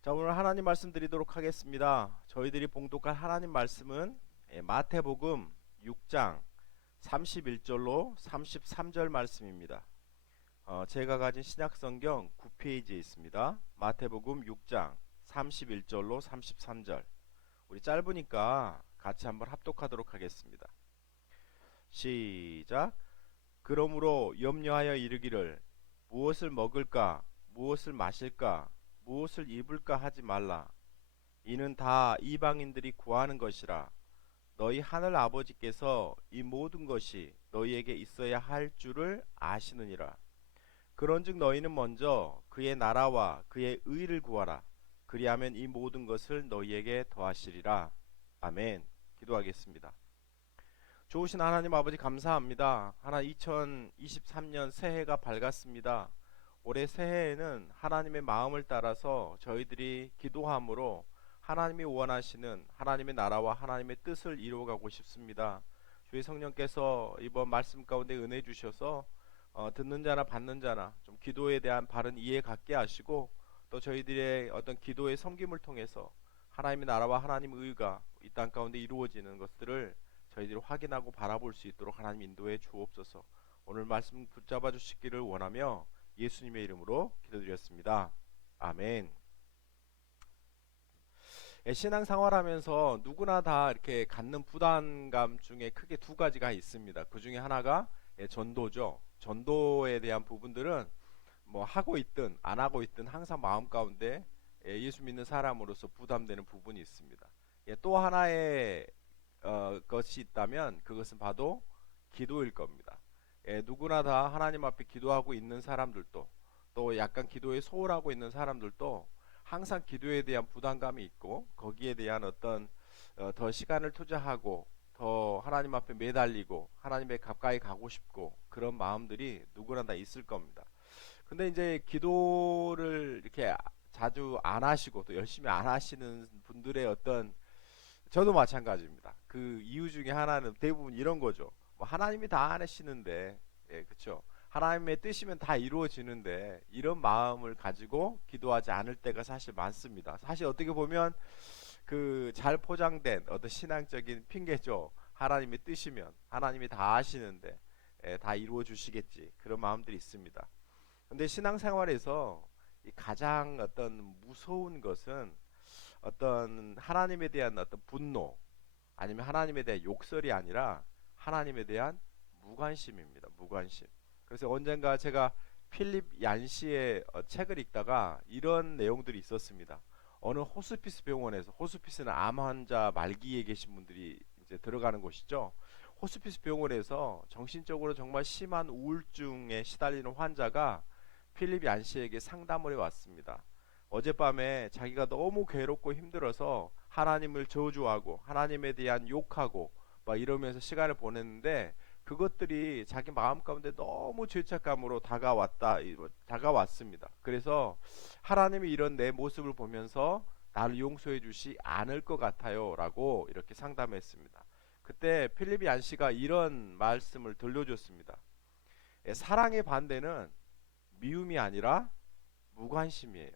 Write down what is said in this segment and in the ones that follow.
자, 오늘 하나님 말씀 드리도록 하겠습니다. 저희들이 봉독할 하나님 말씀은 마태복음 6장 31절로 33절 말씀입니다. 제가 가진 신약성경 9페이지에 있습니다. 마태복음 6장 31절로 33절. 우리 짧으니까 같이 한번 합독하도록 하겠습니다. 시작. 그러므로 염려하여 이르기를 무엇을 먹을까, 무엇을 마실까, 무엇을 입을까 하지 말라. 이는 다 이방인들이 구하는 것이라. 너희 하늘 아버지께서 이 모든 것이 너희에게 있어야 할 줄을 아시느니라. 그런즉 너희는 먼저 그의 나라와 그의 의를 구하라. 그리하면 이 모든 것을 너희에게 더하시리라. 아멘. 기도하겠습니다. 좋으신 하나님 아버지 감사합니다. 2023년 새해가 밝았습니다. 올해 새해에는 하나님의 마음을 따라서 저희들이 기도함으로 하나님이 원하시는 하나님의 나라와 하나님의 뜻을 이루어가고 싶습니다. 주의 성령께서 이번 말씀 가운데 은혜 주셔서 듣는 자나 받는 자나 좀 기도에 대한 바른 이해 갖게 하시고, 또 저희들의 어떤 기도의 섬김을 통해서 하나님의 나라와 하나님의 의가 이 땅 가운데 이루어지는 것들을 저희들이 확인하고 바라볼 수 있도록 하나님 인도해 주옵소서. 오늘 말씀 붙잡아 주시기를 원하며 예수님의 이름으로 기도드렸습니다. 아멘. 신앙생활하면서 누구나 다 이렇게 갖는 부담감 중에 크게 두 가지가 있습니다. 그 중에 하나가 전도죠. 전도에 대한 부분들은 뭐 하고 있든 안 하고 있든 항상 마음 가운데 예수 믿는 사람으로서 부담되는 부분이 있습니다. 또 하나의 것이 있다면 그것은 바로 기도일 겁니다. 누구나 다 하나님 앞에 기도하고 있는 사람들도, 또 약간 기도에 소홀하고 있는 사람들도 항상 기도에 대한 부담감이 있고, 거기에 대한 어떤 더 시간을 투자하고 더 하나님 앞에 매달리고 하나님에 가까이 가고 싶고, 그런 마음들이 누구나 다 있을 겁니다. 근데 이제 기도를 이렇게 자주 안 하시고 또 열심히 안 하시는 분들의 어떤, 저도 마찬가지입니다. 그 이유 중에 하나는 대부분 이런 거죠. 뭐 하나님이 다 안 하시는데, 그렇죠. 하나님의 뜻이면 다 이루어지는데, 이런 마음을 가지고 기도하지 않을 때가 사실 많습니다. 사실 어떻게 보면 그 잘 포장된 어떤 신앙적인 핑계죠. 하나님의 뜻이면 하나님이 다 아시는데 다 이루어 주시겠지, 그런 마음들이 있습니다. 근데 신앙생활에서 이 가장 어떤 무서운 것은 어떤 하나님에 대한 어떤 분노, 아니면 하나님에 대한 욕설이 아니라 하나님에 대한 무관심입니다. 무관심. 그래서 언젠가 제가 필립 얀시의 책을 읽다가 이런 내용들이 있었습니다. 어느 호스피스 병원에서, 호스피스는 암 환자 말기에 계신 분들이 이제 들어가는 곳이죠. 호스피스 병원에서 정신적으로 정말 심한 우울증에 시달리는 환자가 필립 얀시에게 상담을 해왔습니다. 어젯밤에 자기가 너무 괴롭고 힘들어서 하나님을 저주하고 하나님에 대한 욕하고 막 이러면서 시간을 보냈는데, 그것들이 자기 마음 가운데 너무 죄책감으로 다가왔습니다. 그래서 하나님이 이런 내 모습을 보면서 나를 용서해 주시 않을 것 같아요 라고 이렇게 상담했습니다. 그때 필립 얀시가 이런 말씀을 들려줬습니다. 사랑의 반대는 미움이 아니라 무관심이에요.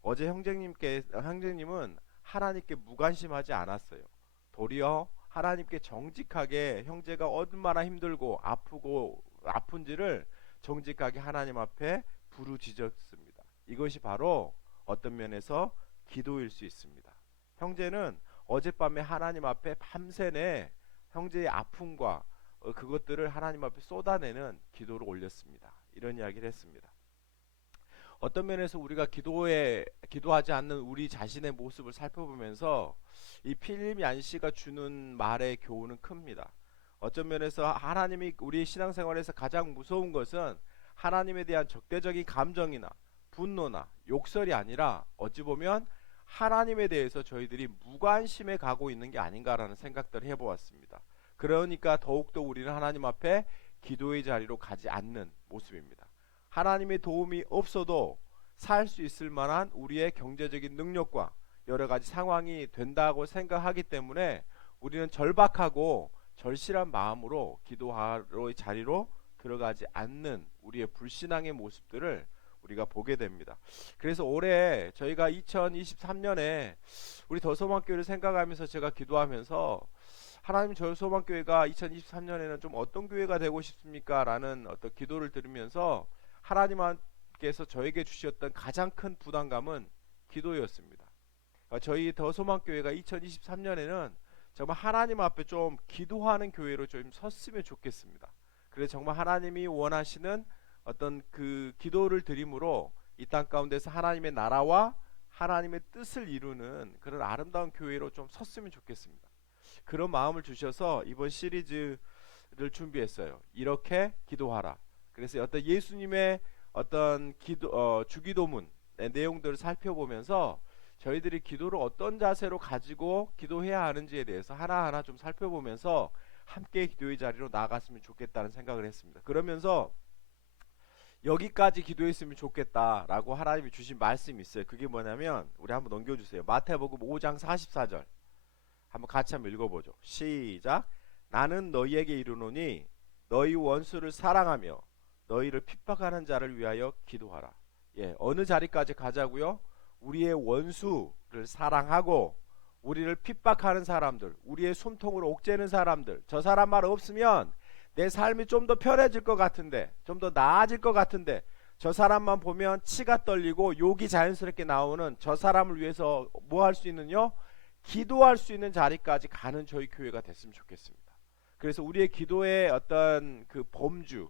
어제 형제님은 하나님께 무관심하지 않았어요. 도리어 하나님께 정직하게 형제가 얼마나 힘들고 아프고 아픈지를 정직하게 하나님 앞에 부르짖었습니다. 이것이 바로 어떤 면에서 기도일 수 있습니다. 형제는 어젯밤에 하나님 앞에 밤새내 형제의 아픔과 그것들을 하나님 앞에 쏟아내는 기도를 올렸습니다. 이런 이야기를 했습니다. 어떤 면에서 우리가 기도하지 않는 우리 자신의 모습을 살펴보면서 이 필립 얀시가 주는 말의 교훈은 큽니다. 어떤 면에서 하나님이 우리 신앙생활에서 가장 무서운 것은 하나님에 대한 적대적인 감정이나 분노나 욕설이 아니라, 어찌 보면 하나님에 대해서 저희들이 무관심에 가고 있는 게 아닌가라는 생각들을 해보았습니다. 그러니까 더욱더 우리는 하나님 앞에 기도의 자리로 가지 않는 모습입니다. 하나님의 도움이 없어도 살 수 있을 만한 우리의 경제적인 능력과 여러 가지 상황이 된다고 생각하기 때문에 우리는 절박하고 절실한 마음으로 기도하러의 자리로 들어가지 않는 우리의 불신앙의 모습들을 우리가 보게 됩니다. 그래서 올해 저희가 2023년에 우리 더소망교회를 생각하면서 제가 기도하면서 하나님 저희 소망교회가 2023년에는 좀 어떤 교회가 되고 싶습니까? 라는 어떤 기도를 들으면서 하나님께서 저에게 주셨던 가장 큰 부담감은 기도였습니다. 그러니까 저희 더소망교회가 2023년에는 정말 하나님 앞에 좀 기도하는 교회로 좀 섰으면 좋겠습니다. 그래서 정말 하나님이 원하시는 어떤 그 기도를 드림으로 이 땅 가운데서 하나님의 나라와 하나님의 뜻을 이루는 그런 아름다운 교회로 좀 섰으면 좋겠습니다. 그런 마음을 주셔서 이번 시리즈를 준비했어요. 이렇게 기도하라. 그래서 어떤 예수님의 어떤 주기도문 내용들을 살펴보면서 저희들이 기도를 어떤 자세로 가지고 기도해야 하는지에 대해서 하나하나 좀 살펴보면서 함께 기도의 자리로 나아갔으면 좋겠다는 생각을 했습니다. 그러면서 여기까지 기도했으면 좋겠다라고 하나님이 주신 말씀이 있어요. 그게 뭐냐면 우리 한번 넘겨주세요. 마태복음 5장 44절 한번 같이 한번 읽어보죠. 시작. 나는 너희에게 이르노니 너희 원수를 사랑하며 너희를 핍박하는 자를 위하여 기도하라. 예, 어느 자리까지 가자고요? 우리의 원수를 사랑하고 우리를 핍박하는 사람들, 우리의 숨통을 옥죄는 사람들, 저 사람 말 없으면 내 삶이 좀 더 편해질 것 같은데, 좀 더 나아질 것 같은데, 저 사람만 보면 치가 떨리고 욕이 자연스럽게 나오는 저 사람을 위해서 뭐 할 수 있느냐? 기도할 수 있는 자리까지 가는 저희 교회가 됐으면 좋겠습니다. 그래서 우리의 기도의 어떤 그 범주,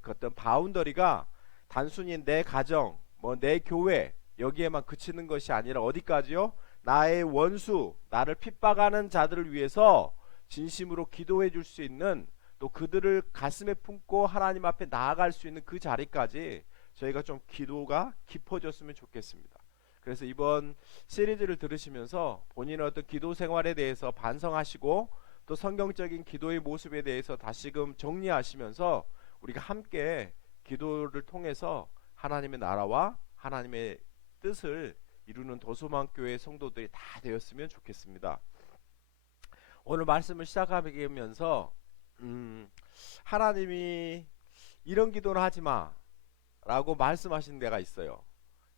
그 어떤 바운더리가 단순히 내 가정, 뭐 내 교회 여기에만 그치는 것이 아니라 어디까지요? 나의 원수, 나를 핍박하는 자들을 위해서 진심으로 기도해 줄 수 있는, 또 그들을 가슴에 품고 하나님 앞에 나아갈 수 있는 그 자리까지 저희가 좀 기도가 깊어졌으면 좋겠습니다. 그래서 이번 시리즈를 들으시면서 본인의 어떤 기도 생활에 대해서 반성하시고 또 성경적인 기도의 모습에 대해서 다시금 정리하시면서 우리가 함께 기도를 통해서 하나님의 나라와 하나님의 뜻을 이루는 도소망교회 성도들이 다 되었으면 좋겠습니다. 오늘 말씀을 시작하면서 하나님이 이런 기도를 하지마 라고 말씀하신 데가 있어요.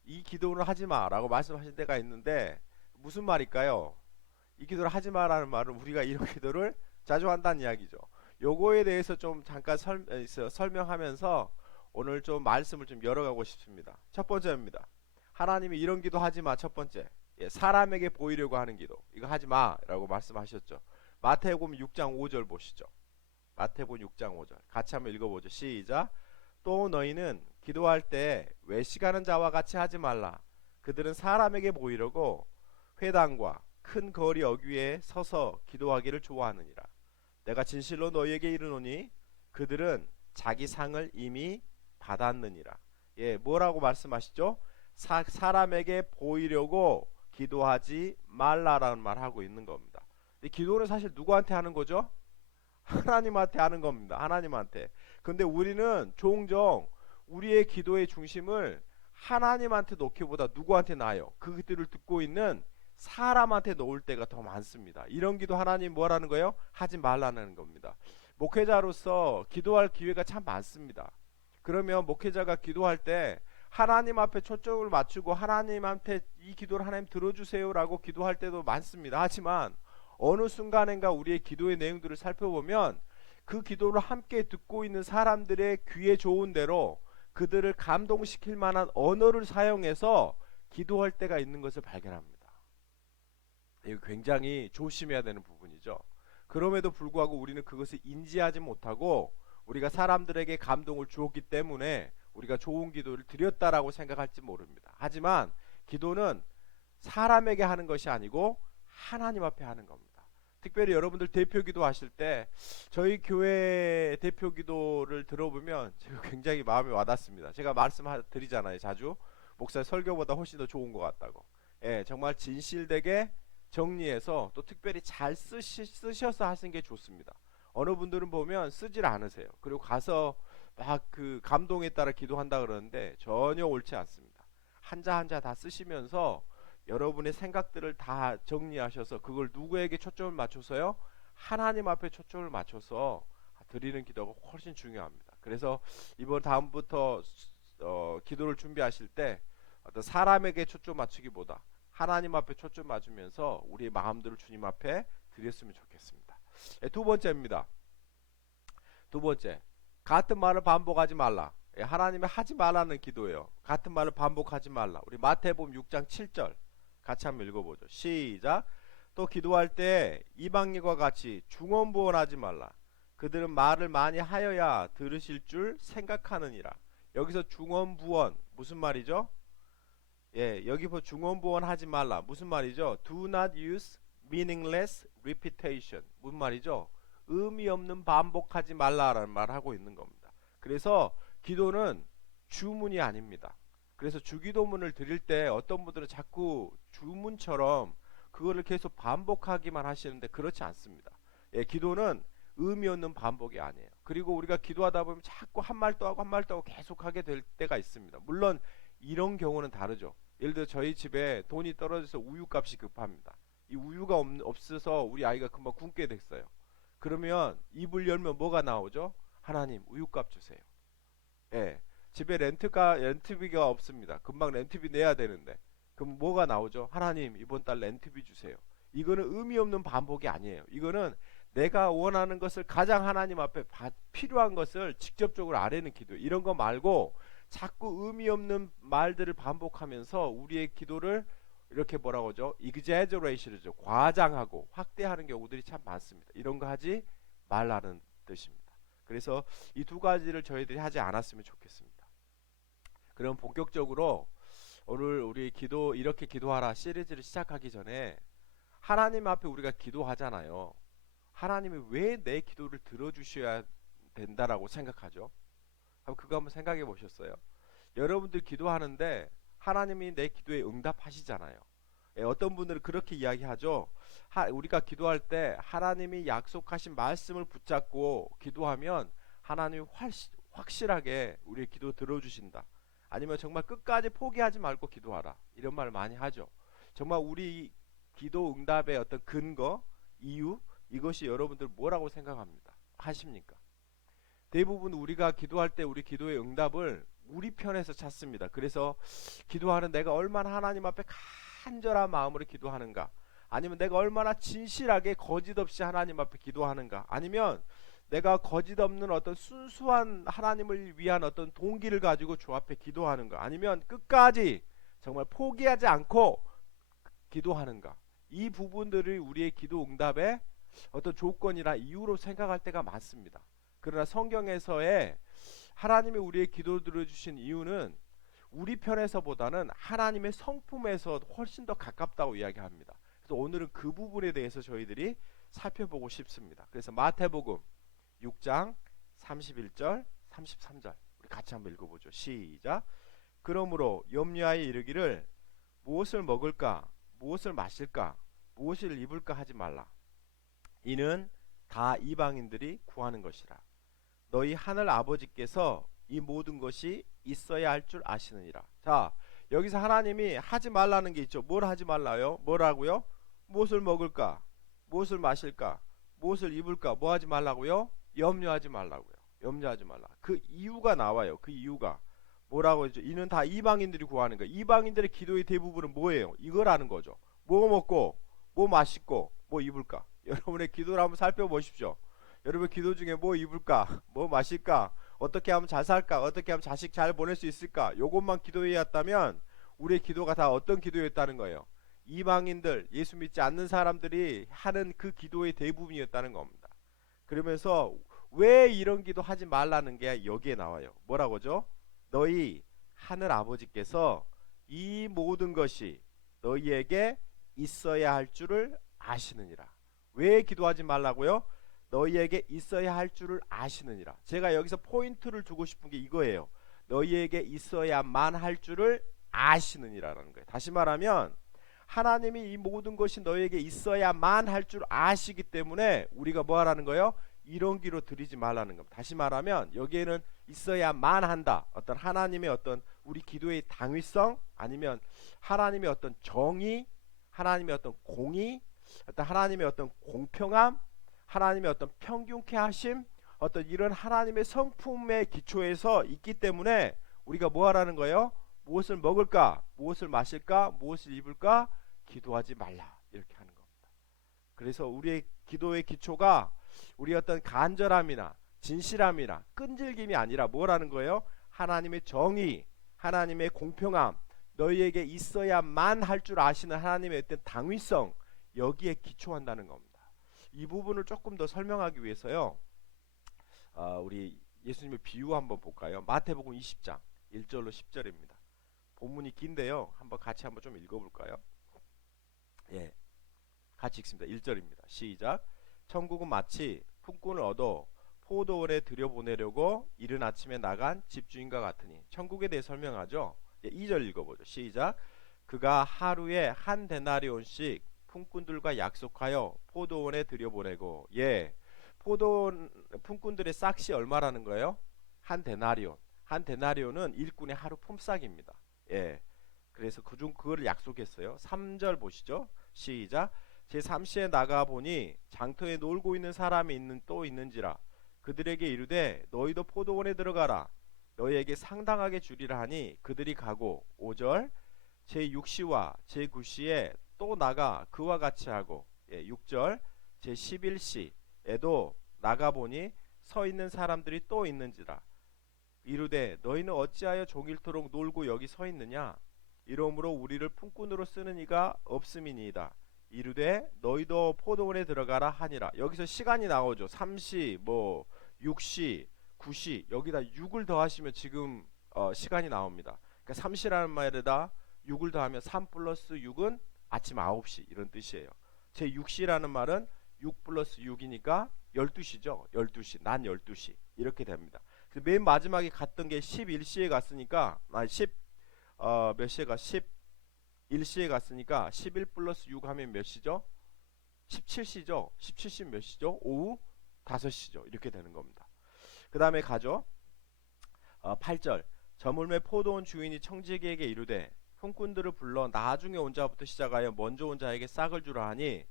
이 기도를 하지마 라고 말씀하신 데가 있는데 무슨 말일까요? 이 기도를 하지마라는 말은 우리가 이런 기도를 자주 한다는 이야기죠. 요거에 대해서 좀 잠깐 설명하면서 오늘 좀 말씀을 좀 열어가고 싶습니다. 첫 번째입니다. 하나님이 이런 기도 하지마. 첫 번째, 사람에게 보이려고 하는 기도, 이거 하지마 라고 말씀하셨죠. 마태복음 6장 5절 보시죠. 마태복음 6장 5절 같이 한번 읽어보죠. 시작. 또 너희는 기도할 때 외식하는 자와 같이 하지 말라. 그들은 사람에게 보이려고 회당과 큰 거리 어귀에 서서 기도하기를 좋아하느니라. 내가 진실로 너희에게 이르노니 그들은 자기 상을 이미 받았느니라. 예, 뭐라고 말씀하시죠? 사람에게 보이려고 기도하지 말라라는 말 하고 있는 겁니다. 이 기도는 사실 누구한테 하는 거죠? 하나님한테 하는 겁니다. 하나님한테. 근데 우리는 종종 우리의 기도의 중심을 하나님한테 놓기보다 누구한테 놔요? 그 기도를 듣고 있는 사람한테 놓을 때가 더 많습니다. 이런 기도 하나님 뭐라는 거예요? 하지 말라는 겁니다. 목회자로서 기도할 기회가 참 많습니다. 그러면 목회자가 기도할 때 하나님 앞에 초점을 맞추고 하나님한테 이 기도를 하나님 들어주세요라고 기도할 때도 많습니다. 하지만 어느 순간인가 우리의 기도의 내용들을 살펴보면 그 기도를 함께 듣고 있는 사람들의 귀에 좋은 대로 그들을 감동시킬 만한 언어를 사용해서 기도할 때가 있는 것을 발견합니다. 이거 굉장히 조심해야 되는 부분이죠. 그럼에도 불구하고 우리는 그것을 인지하지 못하고 우리가 사람들에게 감동을 주었기 때문에 우리가 좋은 기도를 드렸다라고 생각할지 모릅니다. 하지만 기도는 사람에게 하는 것이 아니고 하나님 앞에 하는 겁니다. 특별히 여러분들 대표 기도 하실 때 저희 교회 대표 기도를 들어보면 제가 굉장히 마음에 와닿습니다. 제가 말씀드리잖아요. 자주 목사 설교보다 훨씬 더 좋은 것 같다고. 예, 정말 진실되게 정리해서 또 특별히 잘 쓰셔서 하시는 게 좋습니다. 어느 분들은 보면 쓰질 않으세요. 그리고 가서 막 그 감동에 따라 기도한다 그러는데 전혀 옳지 않습니다. 한자 한자 다 쓰시면서 여러분의 생각들을 다 정리하셔서 그걸 누구에게 초점을 맞춰서요? 하나님 앞에 초점을 맞춰서 드리는 기도가 훨씬 중요합니다. 그래서 이번 다음부터 기도를 준비하실 때 어떤 사람에게 초점 맞추기보다 하나님 앞에 초점 맞추면서 우리의 마음들을 주님 앞에 드렸으면 좋겠습니다. 두 번째입니다. 두 번째, 같은 말을 반복하지 말라. 하나님의 하지 말라는 기도예요. 같은 말을 반복하지 말라. 우리 마태복음 6장 7절 같이 한번 읽어보죠. 시작. 또 기도할 때 이방인과 같이 중언부언하지 말라. 그들은 말을 많이 하여야 들으실 줄 생각하느니라. 여기서 중언부언 무슨 말이죠? 여기 중언부언 하지 말라. 무슨 말이죠? Do not use meaningless repetition. 무슨 말이죠? 의미 없는 반복하지 말라라는 말을 하고 있는 겁니다. 그래서 기도는 주문이 아닙니다. 그래서 주기도문을 드릴 때 어떤 분들은 자꾸 주문처럼 그거를 계속 반복하기만 하시는데 그렇지 않습니다. 기도는 의미 없는 반복이 아니에요. 그리고 우리가 기도하다 보면 자꾸 한 말 또 하고 한 말 또 하고 계속 하게 될 때가 있습니다. 물론 이런 경우는 다르죠. 예를 들어 저희 집에 돈이 떨어져서 우유값이 급합니다. 이 우유가 없어서 우리 아이가 금방 굶게 됐어요. 그러면 입을 열면 뭐가 나오죠? 하나님 우유값 주세요. 집에 렌트비가 없습니다. 금방 렌트비 내야 되는데 그럼 뭐가 나오죠? 하나님 이번 달 렌트비 주세요. 이거는 의미 없는 반복이 아니에요. 이거는 내가 원하는 것을 가장 하나님 앞에 필요한 것을 직접적으로 아뢰는 기도. 이런 거 말고 자꾸 의미 없는 말들을 반복하면서 우리의 기도를 이렇게 뭐라고 하죠? exaggeration이죠. 과장하고 확대하는 경우들이 참 많습니다. 이런 거 하지 말라는 뜻입니다. 그래서 이 두 가지를 저희들이 하지 않았으면 좋겠습니다. 그럼 본격적으로 오늘 우리 기도 이렇게 기도하라 시리즈를 시작하기 전에 하나님 앞에 우리가 기도하잖아요. 하나님이 왜 내 기도를 들어주셔야 된다라고 생각하죠? 그거 한번 생각해 보셨어요? 여러분들 기도하는데 하나님이 내 기도에 응답하시잖아요. 어떤 분들은 그렇게 이야기하죠. 우리가 기도할 때 하나님이 약속하신 말씀을 붙잡고 기도하면 하나님이 확실하게 우리의 기도 들어주신다. 아니면 정말 끝까지 포기하지 말고 기도하라. 이런 말 많이 하죠. 정말 우리 기도 응답의 어떤 근거, 이유 이것이 여러분들 뭐라고 생각합니다? 하십니까? 대부분 우리가 기도할 때 우리 기도의 응답을 우리 편에서 찾습니다. 그래서 기도하는 내가 얼마나 하나님 앞에 간절한 마음으로 기도하는가, 아니면 내가 얼마나 진실하게 거짓 없이 하나님 앞에 기도하는가, 아니면 내가 거짓 없는 어떤 순수한 하나님을 위한 어떤 동기를 가지고 주 앞에 기도하는가, 아니면 끝까지 정말 포기하지 않고 기도하는가. 이 부분들이 우리의 기도 응답의 어떤 조건이나 이유로 생각할 때가 많습니다. 그러나 성경에서의 하나님이 우리의 기도 들어주신 이유는 우리 편에서보다는 하나님의 성품에서 훨씬 더 가깝다고 이야기합니다. 그래서 오늘은 그 부분에 대해서 저희들이 살펴보고 싶습니다. 그래서 마태복음 6장 31절 33절 우리 같이 한번 읽어보죠. 시작. 그러므로 염려하여 이르기를 무엇을 먹을까 무엇을 마실까 무엇을 입을까 하지 말라. 이는 다 이방인들이 구하는 것이라. 너희 하늘 아버지께서 이 모든 것이 있어야 할 줄 아시느니라. 자, 여기서 하나님이 하지 말라는 게 있죠. 뭘 하지 말라요? 뭐라고요? 무엇을 먹을까? 무엇을 마실까? 무엇을 입을까? 뭐 하지 말라고요? 염려하지 말라고요. 염려하지 말라. 그 이유가 나와요. 그 이유가 뭐라고 했죠? 이는 다 이방인들이 구하는 거예요. 이방인들의 기도의 대부분은 뭐예요? 이거라는 거죠. 뭐 먹고, 뭐 마시고, 뭐 입을까? 여러분의 기도를 한번 살펴보십시오. 여러분 기도 중에 뭐 입을까? 뭐 마실까? 어떻게 하면 잘 살까? 어떻게 하면 자식 잘 보낼 수 있을까? 요것만 기도였다면 우리의 기도가 다 어떤 기도였다는 거예요? 이방인들, 예수 믿지 않는 사람들이 하는 그 기도의 대부분이었다는 겁니다. 그러면서 왜 이런 기도 하지 말라는 게 여기에 나와요. 뭐라고죠? 너희 하늘 아버지께서 이 모든 것이 너희에게 있어야 할 줄을 아시느니라. 왜 기도하지 말라고요? 너희에게 있어야 할 줄을 아시느니라. 제가 여기서 포인트를 두고 싶은 게 이거예요. 너희에게 있어야만 할 줄을 아시느니라는 거예요. 다시 말하면 하나님이 이 모든 것이 너희에게 있어야만 할 줄 아시기 때문에 우리가 뭐 하라는 거예요? 이런 기도 드리지 말라는 겁니다. 다시 말하면 여기에는 있어야만 한다. 어떤 하나님의 어떤 우리 기도의 당위성, 아니면 하나님의 어떤 정의, 하나님의 어떤 공의, 어떤 하나님의 어떤 공평함, 하나님의 어떤 평균케 하심, 어떤 이런 하나님의 성품의 기초에서 있기 때문에 우리가 뭐 하라는 거예요? 무엇을 먹을까? 무엇을 마실까? 무엇을 입을까? 기도하지 말라. 이렇게 하는 겁니다. 그래서 우리의 기도의 기초가 우리 어떤 간절함이나 진실함이나 끈질김이 아니라 뭐라는 거예요? 하나님의 정의, 하나님의 공평함, 너희에게 있어야만 할 줄 아시는 하나님의 어떤 당위성, 여기에 기초한다는 겁니다. 이 부분을 조금 더 설명하기 위해서요, 우리 예수님의 비유 한번 볼까요? 마태복음 20장 1절로 10절입니다. 본문이 긴데요, 같이 한번 좀 읽어볼까요? 예, 같이 읽습니다. 1절입니다. 시작. 천국은 마치 품꾼을 얻어 포도원에 들여보내려고 이른 아침에 나간 집주인과 같으니. 천국에 대해 설명하죠. 2절 읽어보죠. 시작. 그가 하루에 한 데나리온씩 품꾼들과 약속하여 포도원에 들여보내고. 포도원 품꾼들의 싹시 얼마라는 거예요? 한 데나리온. 한 데나리온은 일꾼의 하루 품삯입니다. 그래서 그거를 약속했어요. 3절 보시죠. 시작. 제3시에 나가보니 장터에 놀고 있는 사람이 또 있는지라. 그들에게 이르되 너희도 포도원에 들어가라. 너희에게 상당하게 주리라 하니 그들이 가고. 5절. 제6시와 제9시에 또 나가 그와 같이 하고. 6절. 제11시에도 나가보니 서 있는 사람들이 또 있는지라. 이르되 너희는 어찌하여 종일토록 놀고 여기 서 있느냐. 이러므로 우리를 품꾼으로 쓰는 이가 없음이니이다. 이르되 너희도 포도원에 들어가라 하니라. 여기서 시간이 나오죠. 3시, 6시, 9시, 여기다 6을 더하시면 지금 시간이 나옵니다. 그러니까 3시라는 말에다 6을 더하면 3 플러스 6은 아침 9시 이런 뜻이에요. 제 6시라는 말은 6 플러스 6이니까 12시죠. 12시, 난 12시 이렇게 됩니다. 그래서 맨 마지막에 갔던 게 11시에 갔으니까 몇 시에 가? 11시에 갔으니까 11 플러스 6 하면 몇 시죠? 17시죠. 17시 몇 시죠? 오후 5시죠. 이렇게 되는 겁니다. 그 다음에 가죠. 8절. 저물매 포도원 주인이 청지기에게 이르되 품꾼들을 불러 나중에 온 자부터 시작하여 먼저 온 자에게 싹을 주라 하니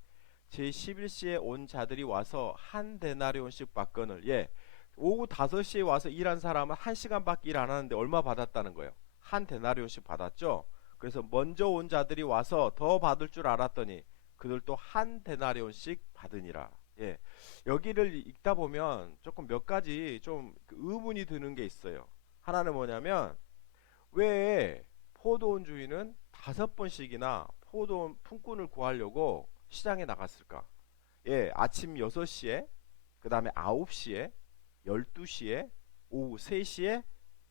제11시에 온 자들이 와서 한 데나리온씩 받거늘. 오후 5시에 와서 일한 사람은 1시간밖에 일 안 하는데 얼마 받았다는 거예요? 한 데나리온씩 받았죠. 그래서 먼저 온 자들이 와서 더 받을 줄 알았더니 그들도 한 데나리온씩 받으니라. 여기를 읽다 보면 조금 몇 가지 좀 의문이 드는 게 있어요. 하나는 뭐냐면 왜 포도원 주인은 5번씩이나 포도원 품꾼을 구하려고 시장에 나갔을까? 아침 6시에, 그 다음에 9시에, 12시에, 오후 3시에,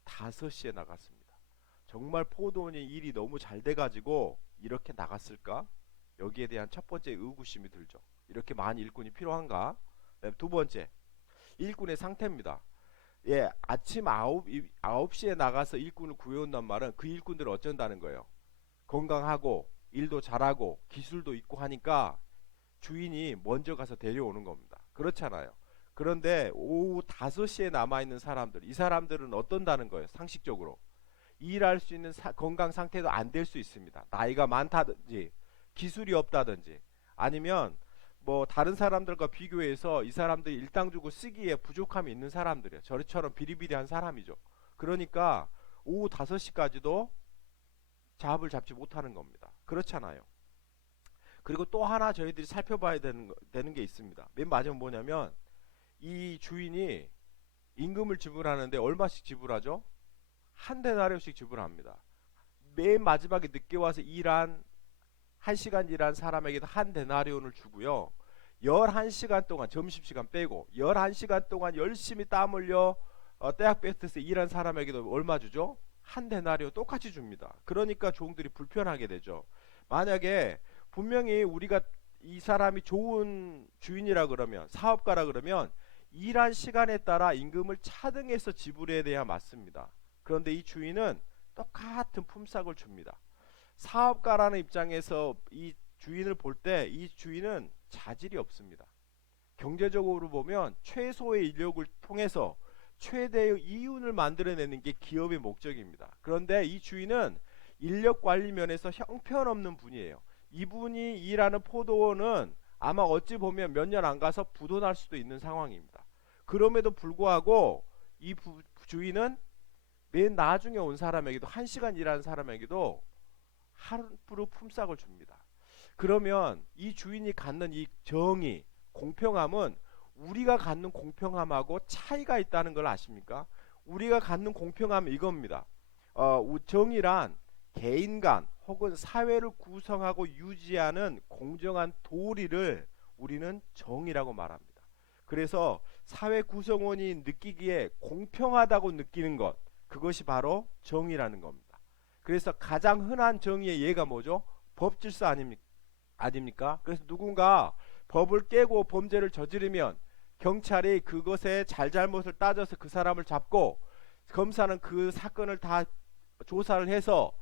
5시에 나갔습니다. 정말 포도원이 일이 너무 잘 돼가지고 이렇게 나갔을까? 여기에 대한 첫 번째 의구심이 들죠. 이렇게 많은 일꾼이 필요한가? 두 번째, 일꾼의 상태입니다. 아침 9시에 나가서 일꾼을 구해온단 말은 그 일꾼들을 어쩐다는 거예요? 건강하고 일도 잘하고 기술도 있고 하니까 주인이 먼저 가서 데려오는 겁니다. 그렇잖아요. 그런데 오후 5시에 남아있는 사람들, 이 사람들은 어떤다는 거예요? 상식적으로 일할 수 있는 건강 상태도 안 될 수 있습니다. 나이가 많다든지 기술이 없다든지 아니면 다른 사람들과 비교해서 이 사람들이 일당 주고 쓰기에 부족함이 있는 사람들이에요. 저처럼 비리비리한 사람이죠. 그러니까 오후 5시까지도 잡을 잡지 못하는 겁니다. 그렇잖아요. 그리고 또 하나 저희들이 살펴봐야 되는 게 있습니다. 맨 마지막 뭐냐면 이 주인이 임금을 지불하는데 얼마씩 지불하죠? 한 데나리온씩 지불합니다. 맨 마지막에 늦게 와서 1시간 일한 사람에게도 한 데나리온을 주고요. 11시간 동안 점심시간 빼고 11시간 동안 열심히 땀 흘려 떼약 베트에서 일한 사람에게도 얼마 주죠? 한 데나리온 똑같이 줍니다. 그러니까 종들이 불편하게 되죠. 만약에 분명히 우리가 이 사람이 좋은 주인이라 그러면, 사업가라 그러면 일한 시간에 따라 임금을 차등해서 지불해야 돼야 맞습니다. 그런데 이 주인은 똑같은 품삯을 줍니다. 사업가라는 입장에서 이 주인을 볼 때 이 주인은 자질이 없습니다. 경제적으로 보면 최소의 인력을 통해서 최대의 이윤을 만들어내는 게 기업의 목적입니다. 그런데 이 주인은 인력 관리 면에서 형편없는 분이에요. 이분이 일하는 포도원은 아마 어찌 보면 몇 년 안 가서 부도날 수도 있는 상황입니다. 그럼에도 불구하고 이 주인은 맨 나중에 온 사람에게도 1시간 일하는 사람에게도 하루 품삯을 줍니다. 그러면 이 주인이 갖는 이 정의, 공평함은 우리가 갖는 공평함하고 차이가 있다는 걸 아십니까? 우리가 갖는 공평함은 이겁니다. 정의란 개인 간 혹은 사회를 구성하고 유지하는 공정한 도리를 우리는 정의라고 말합니다. 그래서 사회 구성원이 느끼기에 공평하다고 느끼는 것, 그것이 바로 정의라는 겁니다. 그래서 가장 흔한 정의의 예가 뭐죠? 법질서 아닙니까? 그래서 누군가 법을 깨고 범죄를 저지르면 경찰이 그것의 잘잘못을 따져서 그 사람을 잡고 검사는 그 사건을 다 조사를 해서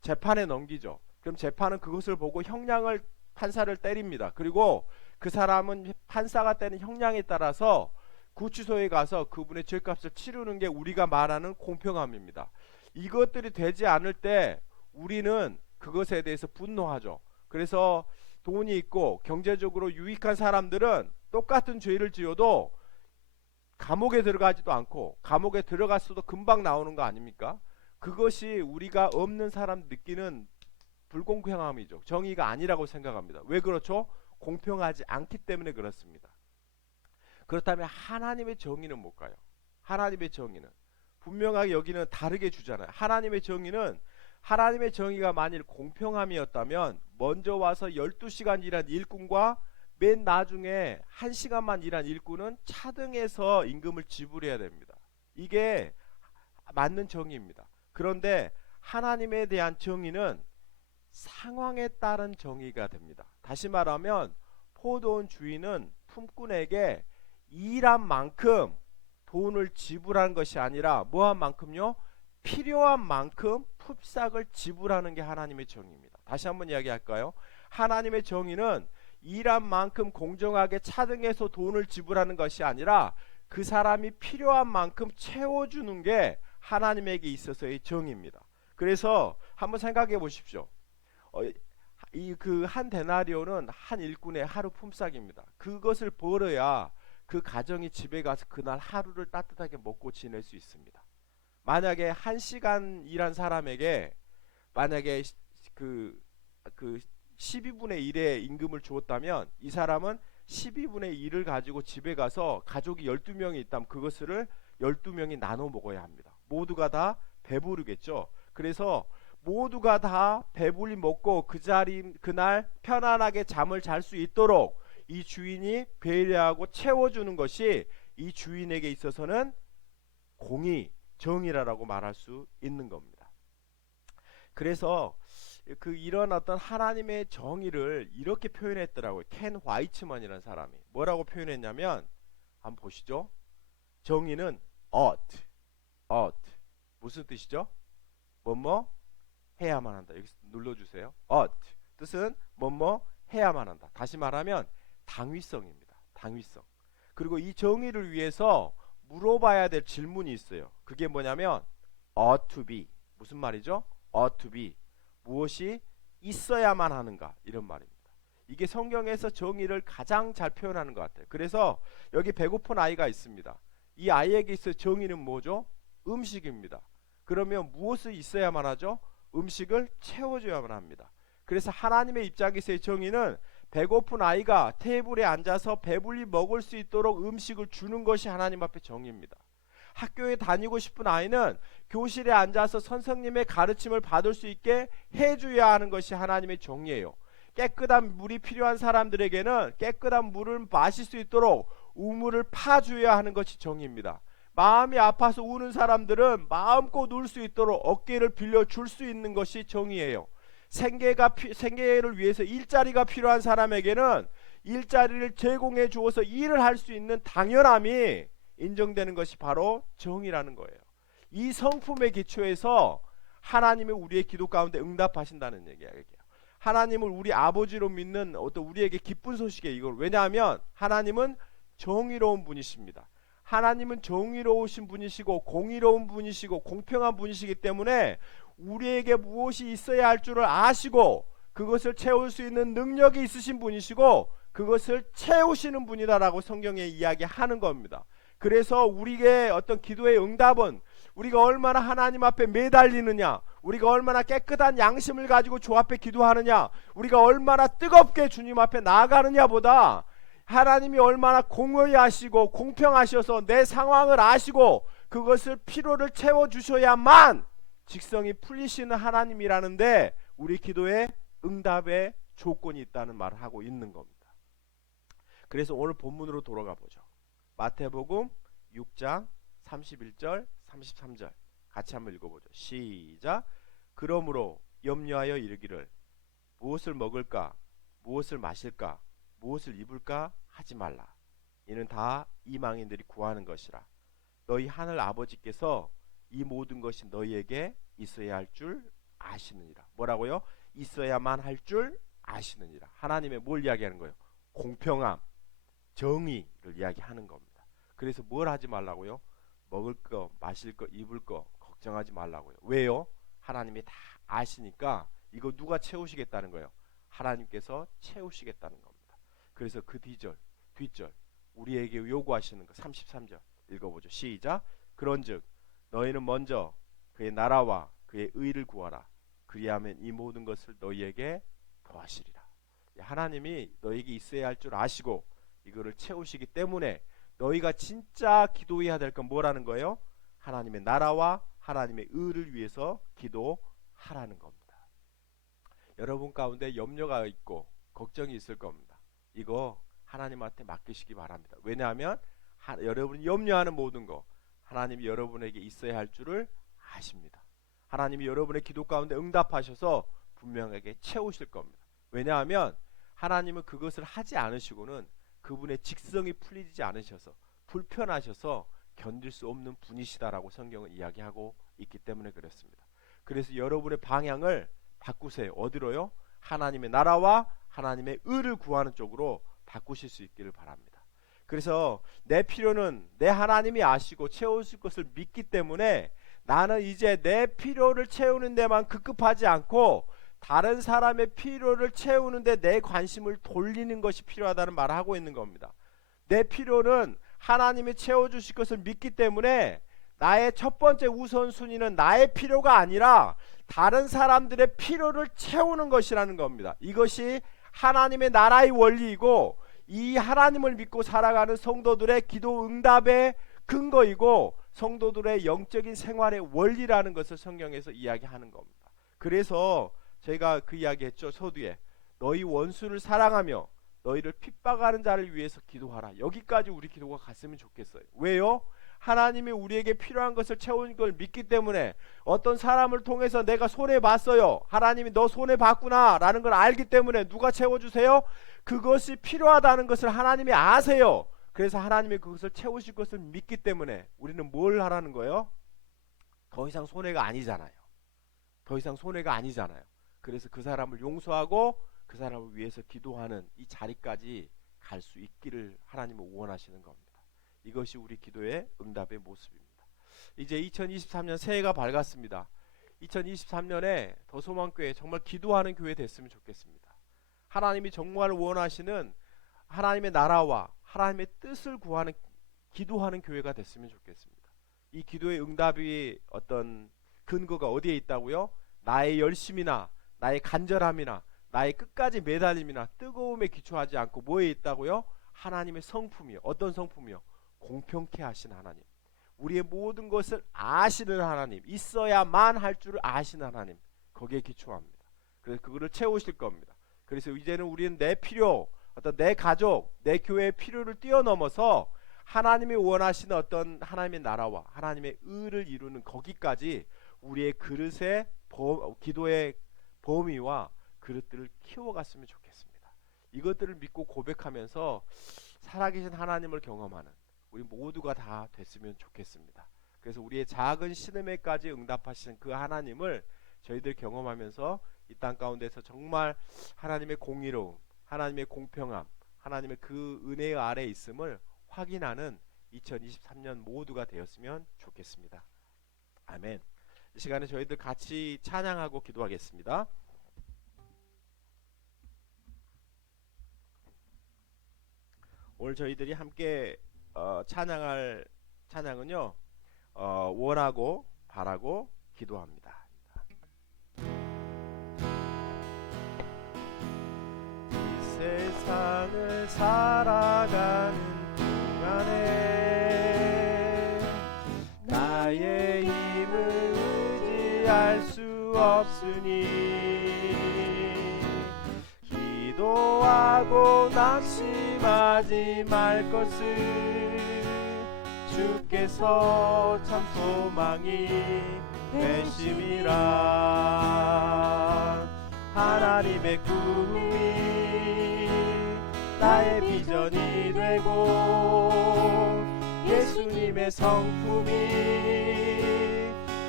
재판에 넘기죠. 그럼 재판은 그것을 보고 형량을 판사를 때립니다. 그리고 그 사람은 판사가 때린 형량에 따라서 구치소에 가서 그분의 죄값을 치르는 게 우리가 말하는 공평함입니다. 이것들이 되지 않을 때 우리는 그것에 대해서 분노하죠. 그래서 돈이 있고 경제적으로 유익한 사람들은 똑같은 죄를 지어도 감옥에 들어가지도 않고 감옥에 들어갔어도 금방 나오는 거 아닙니까? 그것이 우리가 없는 사람 느끼는 불공평함이죠. 정의가 아니라고 생각합니다. 왜 그렇죠? 공평하지 않기 때문에 그렇습니다. 그렇다면 하나님의 정의는 뭘까요? 하나님의 정의는 분명하게 여기는 다르게 주잖아요. 하나님의 정의가 만일 공평함이었다면 먼저 와서 12시간 일한 일꾼과 맨 나중에 1시간만 일한 일꾼은 차등해서 임금을 지불해야 됩니다. 이게 맞는 정의입니다. 그런데 하나님에 대한 정의는 상황에 따른 정의가 됩니다. 다시 말하면 포도원 주인은 품꾼에게 일한 만큼 돈을 지불하는 것이 아니라 뭐한 만큼요? 필요한 만큼 품삯을 지불하는 게 하나님의 정의입니다. 다시 한번 이야기할까요? 하나님의 정의는 일한 만큼 공정하게 차등해서 돈을 지불하는 것이 아니라 그 사람이 필요한 만큼 채워주는 게 하나님에게 있어서의 정의입니다. 그래서 한번 생각해 보십시오. 이 그 한 데나리오는 한 일꾼의 하루 품삯입니다. 그것을 벌어야 그 가정이 집에 가서 그날 하루를 따뜻하게 먹고 지낼 수 있습니다. 만약에 1시간 일한 사람에게 만약에 그 12분의 1의 임금을 주었다면 이 사람은 12분의 1을 가지고 집에 가서 가족이 12명이 있다면 그것을 12명이 나눠 먹어야 합니다. 모두가 다 배부르겠죠. 그래서 모두가 다 배불리 먹고 그날 편안하게 잠을 잘 수 있도록 이 주인이 배려하고 채워주는 것이 이 주인에게 있어서는 공의, 정의라고 말할 수 있는 겁니다. 그래서 이런 어떤 하나님의 정의를 이렇게 표현했더라고요. 켄 화이츠먼이라는 사람이 뭐라고 표현했냐면 한번 보시죠. 정의는 ought. 무슨 뜻이죠? 뭐뭐 해야만 한다. 여기 눌러주세요. ought 뜻은 뭐뭐 해야만 한다. 다시 말하면 당위성입니다. 당위성. 그리고 이 정의를 위해서 물어봐야 될 질문이 있어요. 그게 뭐냐면 ought to be. 무슨 말이죠? ought to be. 무엇이 있어야만 하는가, 이런 말입니다. 이게 성경에서 정의를 가장 잘 표현하는 것 같아요. 그래서 여기 배고픈 아이가 있습니다. 이 아이에게 있어 정의는 뭐죠? 음식입니다. 그러면 무엇이 있어야만 하죠? 음식을 채워줘야만 합니다. 그래서 하나님의 입장에서의 정의는 배고픈 아이가 테이블에 앉아서 배불리 먹을 수 있도록 음식을 주는 것이 하나님 앞에 정의입니다. 학교에 다니고 싶은 아이는 교실에 앉아서 선생님의 가르침을 받을 수 있게 해줘야 하는 것이 하나님의 정의예요. 깨끗한 물이 필요한 사람들에게는 깨끗한 물을 마실 수 있도록 우물을 파줘야 하는 것이 정의입니다. 마음이 아파서 우는 사람들은 마음껏 울 수 있도록 어깨를 빌려줄 수 있는 것이 정의예요. 생계를 위해서 일자리가 필요한 사람에게는 일자리를 제공해 주어서 일을 할 수 있는 당연함이 인정되는 것이 바로 정의라는 거예요. 이 성품의 기초에서 하나님이 우리의 기도 가운데 응답하신다는 얘기예요. 하나님을 우리 아버지로 믿는 어떤 우리에게 기쁜 소식이에요. 이걸 왜냐하면 하나님은 정의로운 분이십니다. 하나님은 정의로우신 분이시고 공의로운 분이시고 공평한 분이시기 때문에 우리에게 무엇이 있어야 할 줄을 아시고 그것을 채울 수 있는 능력이 있으신 분이시고 그것을 채우시는 분이다라고 성경에 이야기하는 겁니다. 그래서 우리의 어떤 기도의 응답은 우리가 얼마나 하나님 앞에 매달리느냐, 우리가 얼마나 깨끗한 양심을 가지고 주 앞에 기도하느냐, 우리가 얼마나 뜨겁게 주님 앞에 나아가느냐 보다 하나님이 얼마나 공의히 하시고 공평하셔서 내 상황을 아시고 그것을 필요를 채워주셔야만 직성이 풀리시는 하나님이라는데 우리 기도에 응답의 조건이 있다는 말을 하고 있는 겁니다. 그래서 오늘 본문으로 돌아가 보죠. 마태복음 6장 31절 33절 같이 한번 읽어보죠. 시작. 그러므로 염려하여 이르기를 무엇을 먹을까 무엇을 마실까 무엇을 입을까 하지 말라. 이는 다 이방인들이 구하는 것이라. 너희 하늘 아버지께서 이 모든 것이 너희에게 있어야 할 줄 아시느니라. 뭐라고요? 있어야만 할 줄 아시느니라. 하나님의 뭘 이야기하는 거예요? 공평함, 정의를 이야기하는 겁니다. 그래서 뭘 하지 말라고요? 먹을 거, 마실 거, 입을 거 걱정하지 말라고요. 왜요? 하나님이 다 아시니까 이거 누가 채우시겠다는 거예요? 하나님께서 채우시겠다는 겁니다. 그래서 그 뒷절 우리에게 요구하시는 거 33절 읽어보죠. 시작. 그런즉 너희는 먼저 그의 나라와 그의 의를 구하라. 그리하면 이 모든 것을 너희에게 더하시리라. 하나님이 너희에게 있어야 할 줄 아시고 이거를 채우시기 때문에 너희가 진짜 기도해야 될 건 뭐라는 거예요? 하나님의 나라와 하나님의 의를 위해서 기도하라는 겁니다. 여러분 가운데 염려가 있고 걱정이 있을 겁니다. 이거 하나님한테 맡기시기 바랍니다. 왜냐하면 여러분이 염려하는 모든 거 하나님이 여러분에게 있어야 할 줄을 아십니다. 하나님이 여러분의 기도 가운데 응답하셔서 분명하게 채우실 겁니다. 왜냐하면 하나님은 그것을 하지 않으시고는 그분의 직성이 풀리지 않으셔서 불편하셔서 견딜 수 없는 분이시다라고 성경은 이야기하고 있기 때문에 그렇습니다. 그래서 여러분의 방향을 바꾸세요. 어디로요? 하나님의 나라와 하나님의 의를 구하는 쪽으로 바꾸실 수 있기를 바랍니다. 그래서 내 필요는 내 하나님이 아시고 채우실 것을 믿기 때문에 나는 이제 내 필요를 채우는 데만 급급하지 않고 다른 사람의 필요를 채우는데 내 관심을 돌리는 것이 필요하다는 말을 하고 있는 겁니다. 내 필요는 하나님이 채워주실 것을 믿기 때문에 나의 첫 번째 우선순위는 나의 필요가 아니라 다른 사람들의 필요를 채우는 것이라는 겁니다. 이것이 하나님의 나라의 원리이고 이 하나님을 믿고 살아가는 성도들의 기도 응답의 근거이고 성도들의 영적인 생활의 원리라는 것을 성경에서 이야기하는 겁니다. 그래서 제가 그 이야기했죠. 서두에 너희 원수를 사랑하며 너희를 핍박하는 자를 위해서 기도하라. 여기까지 우리 기도가 갔으면 좋겠어요. 왜요? 하나님이 우리에게 필요한 것을 채우는 걸 믿기 때문에 어떤 사람을 통해서 내가 손해봤어요. 하나님이 너 손해봤구나 라는 걸 알기 때문에 누가 채워주세요? 그것이 필요하다는 것을 하나님이 아세요. 그래서 하나님이 그것을 채우실 것을 믿기 때문에 우리는 뭘 하라는 거예요? 더 이상 손해가 아니잖아요. 더 이상 손해가 아니잖아요. 그래서 그 사람을 용서하고 그 사람을 위해서 기도하는 이 자리까지 갈 수 있기를 하나님은 원하시는 겁니다. 이것이 우리 기도의 응답의 모습입니다. 이제 2023년 새해가 밝았습니다. 2023년에 더 소망교회 정말 기도하는 교회 됐으면 좋겠습니다. 하나님이 정말 원하시는 하나님의 나라와 하나님의 뜻을 구하는 기도하는 교회가 됐으면 좋겠습니다. 이 기도의 응답이 어떤 근거가 어디에 있다고요? 나의 열심이나 나의 간절함이나 나의 끝까지 매달림이나 뜨거움에 기초하지 않고 뭐에 있다고요? 하나님의 성품이요. 어떤 성품이요? 공평케 하신 하나님, 우리의 모든 것을 아시는 하나님, 있어야만 할 줄을 아시는 하나님, 거기에 기초합니다. 그래서 그거를 채우실 겁니다. 그래서 이제는 우리는 내 필요, 어떤 내 가족, 내 교회의 필요를 뛰어넘어서 하나님이 원하시는 어떤 하나님의 나라와 하나님의 의를 이루는 거기까지 우리의 그릇의 기도의 범위와 그릇들을 키워갔으면 좋겠습니다. 이것들을 믿고 고백하면서 살아계신 하나님을 경험하는 우리 모두가 다 됐으면 좋겠습니다. 그래서 우리의 작은 신음에까지 응답하시는 그 하나님을 저희들 경험하면서 이 땅 가운데서 정말 하나님의 공의로움, 하나님의 공평함, 하나님의 그 은혜의 아래에 있음을 확인하는 2023년 모두가 되었으면 좋겠습니다. 아멘. 이 시간에 저희들 같이 찬양하고 기도하겠습니다. 오늘 저희들이 함께 찬양할 찬양은요, 원하고 바라고 기도합니다. 이 세상을 살아가는 동안에 나의 힘을 의지할 수 없으니 기도하고 낙심하지 말 것을 주께서 참 소망이 되심이라. 하나님의 꿈이 나의 비전이 되고 예수님의 성품이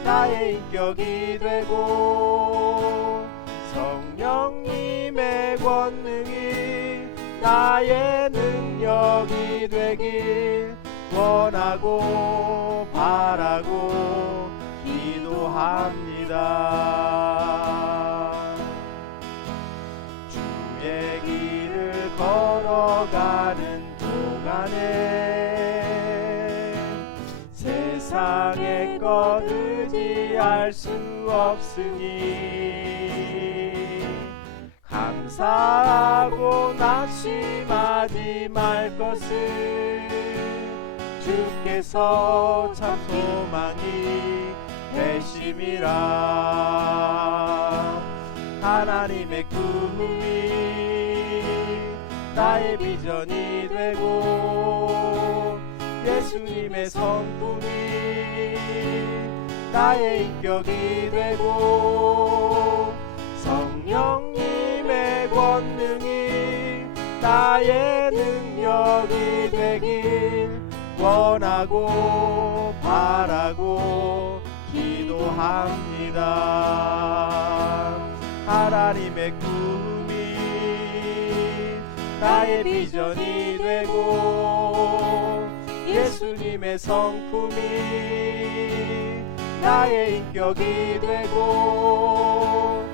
나의 인격이 되고 성령님의 권능이 나의 능력이 되길 원하고 바라고 기도합니다. 주의 길을 걸어가는 동안에 세상의 것 의지할 수 없으니 감사하고 낙심하지 말 것을 주께서 참 소망이 되심이라. 하나님의 꿈이 나의 비전이 되고 예수님의 성품이 나의 인격이 되고 성령님의 권능이 나의 능력이 되길 원하고 바라고 기도합니다. 하나님의 꿈이 나의 비전이 되고 예수님의 성품이 나의 인격이 되고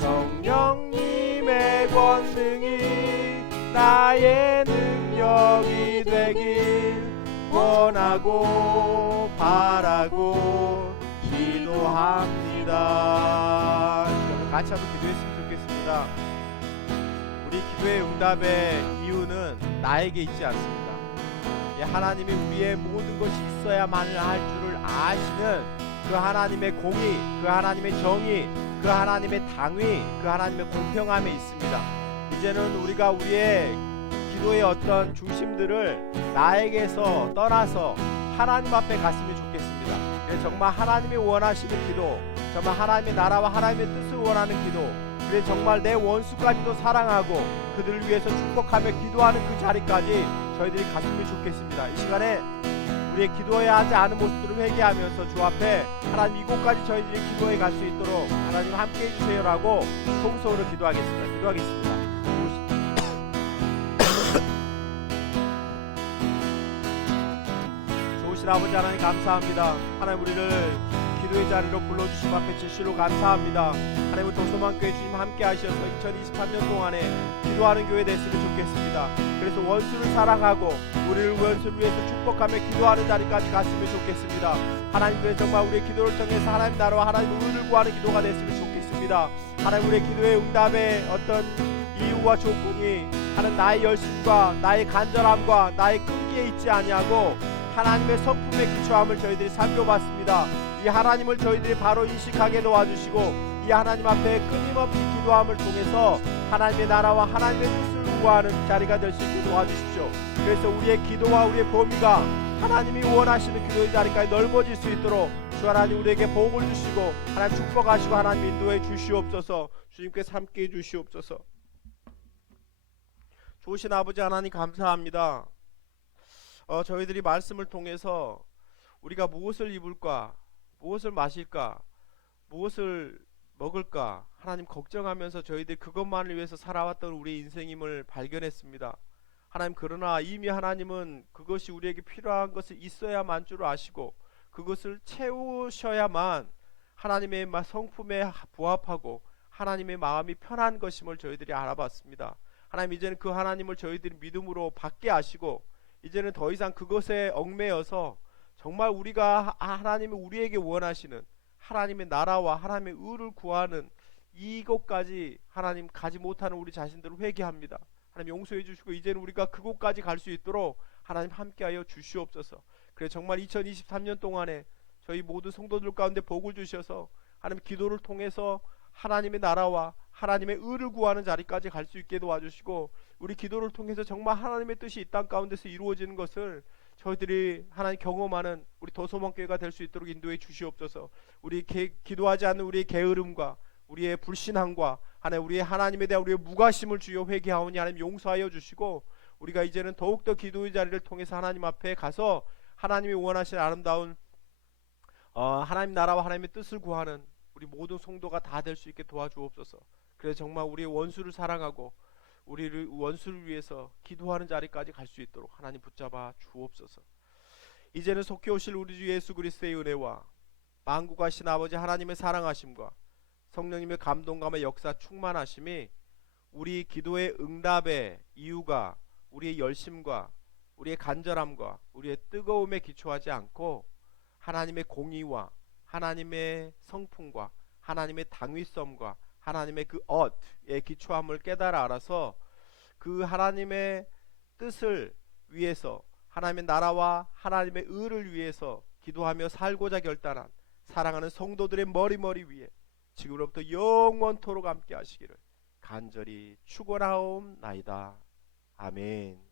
성령님의 권능이 나의 능력이 되길 원하고 바라고 기도합니다. 같이 한번 기도했으면 좋겠습니다. 우리 기도의 응답의 이유는 나에게 있지 않습니다. 하나님이 우리의 모든 것이 있어야만 할 줄을 아시는 그 하나님의 공의, 그 하나님의 정의, 그 하나님의 당위, 그 하나님의 공평함에 있습니다. 이제는 우리가 우리의 기도의 어떤 중심들을 나에게서 떠나서 하나님 앞에 갔으면 좋겠습니다. 그래서 정말 하나님이 원하시는 기도, 정말 하나님의 나라와 하나님의 뜻을 원하는 기도, 그래서 정말 내 원수까지도 사랑하고 그들을 위해서 축복하며 기도하는 그 자리까지 저희들이 갔으면 좋겠습니다. 이 시간에 우리의 기도해야 하지 않은 모습들을 회개하면서 주 앞에 하나님 이곳까지 저희들이 기도해 갈 수 있도록 하나님 함께 해주세요라고 통성으로 기도하겠습니다. 좋으신 아버지 하나님 감사합니다. 하나님 우리를 기도의 자리로 불러주심 앞에 진실로 감사합니다. 하나님 도서만교회 주님 함께 하셔서 2023년 동안에 기도하는 교회 됐으면 좋겠습니다. 그래서 원수를 사랑하고 우리를 원수를 위해서 축복하며 기도하는 자리까지 갔으면 좋겠습니다. 하나님 그래서 정말 우리의 기도를 통해서 하나님 나라와 하나님 의를 구하는 기도가 됐으면 좋겠습니다. 하나님 우리의 기도의 응답의 어떤 이유와 조건이 하나님 나의 열심과 나의 간절함과 나의 끈기에 있지 아니하고 하나님의 성품에 기초함을 저희들이 살펴봤습니다. 이 하나님을 저희들이 바로 인식하게 도와주시고 이 하나님 앞에 끊임없이 기도함을 통해서 하나님의 나라와 하나님의 뜻을 구하는 자리가 될 수 있게 도와주십시오. 그래서 우리의 기도와 우리의 범위가 하나님이 원하시는 기도의 자리까지 넓어질 수 있도록 주 하나님 우리에게 복을 주시고 하나님 축복하시고 하나님 인도해 주시옵소서. 주님께서 함께 해 주시옵소서. 좋으신 아버지 하나님 감사합니다. 저희들이 말씀을 통해서 우리가 무엇을 입을까, 무엇을 마실까, 무엇을 먹을까 하나님 걱정하면서 저희들이 그것만을 위해서 살아왔던 우리의 인생임을 발견했습니다. 하나님 그러나 이미 하나님은 그것이 우리에게 필요한 것이 있어야만 줄 아시고 그것을 채우셔야만 하나님의 성품에 부합하고 하나님의 마음이 편한 것임을 저희들이 알아봤습니다. 하나님 이제는 그 하나님을 저희들이 믿음으로 받게 하시고 이제는 더 이상 그것에 얽매여서 정말 우리가 하나님이 우리에게 원하시는 하나님의 나라와 하나님의 의를 구하는 이곳까지 하나님 가지 못하는 우리 자신들을 회개합니다. 하나님 용서해 주시고 이제는 우리가 그곳까지 갈 수 있도록 하나님 함께하여 주시옵소서. 그래 정말 2023년 동안에 저희 모든 성도들 가운데 복을 주셔서 하나님 기도를 통해서 하나님의 나라와 하나님의 의를 구하는 자리까지 갈 수 있게 도와주시고 우리 기도를 통해서 정말 하나님의 뜻이 이 땅 가운데서 이루어지는 것을 저희들이 하나님 경험하는 우리 더소망교회가 될 수 있도록 인도해 주시옵소서. 우리 기도하지 않는 우리의 게으름과 우리의 불신함과 하나님 우리의 하나님에 대한 우리의 무관심을 주여 회개하오니 하나님 용서하여 주시고 우리가 이제는 더욱더 기도의 자리를 통해서 하나님 앞에 가서 하나님이 원하시는 아름다운 하나님 나라와 하나님의 뜻을 구하는 우리 모든 성도가 다 될 수 있게 도와주옵소서. 그래서 정말 우리의 원수를 사랑하고 우리를 원수를 위해서 기도하는 자리까지 갈 수 있도록 하나님 붙잡아 주옵소서. 이제는 속히 오실 우리 주 예수 그리스도의 은혜와 만국하신 아버지 하나님의 사랑하심과 성령님의 감동감의 역사 충만하심이 우리 기도의 응답의 이유가 우리의 열심과 우리의 간절함과 우리의 뜨거움에 기초하지 않고 하나님의 공의와 하나님의 성품과 하나님의 당위성과 하나님의 그 엇의 기초함을 깨달아 알아서 그 하나님의 뜻을 위해서 하나님의 나라와 하나님의 의를 위해서 기도하며 살고자 결단한 사랑하는 성도들의 머리 위에 지금으로부터 영원토록 함께 하시기를 간절히 축원하옵나이다. 아멘.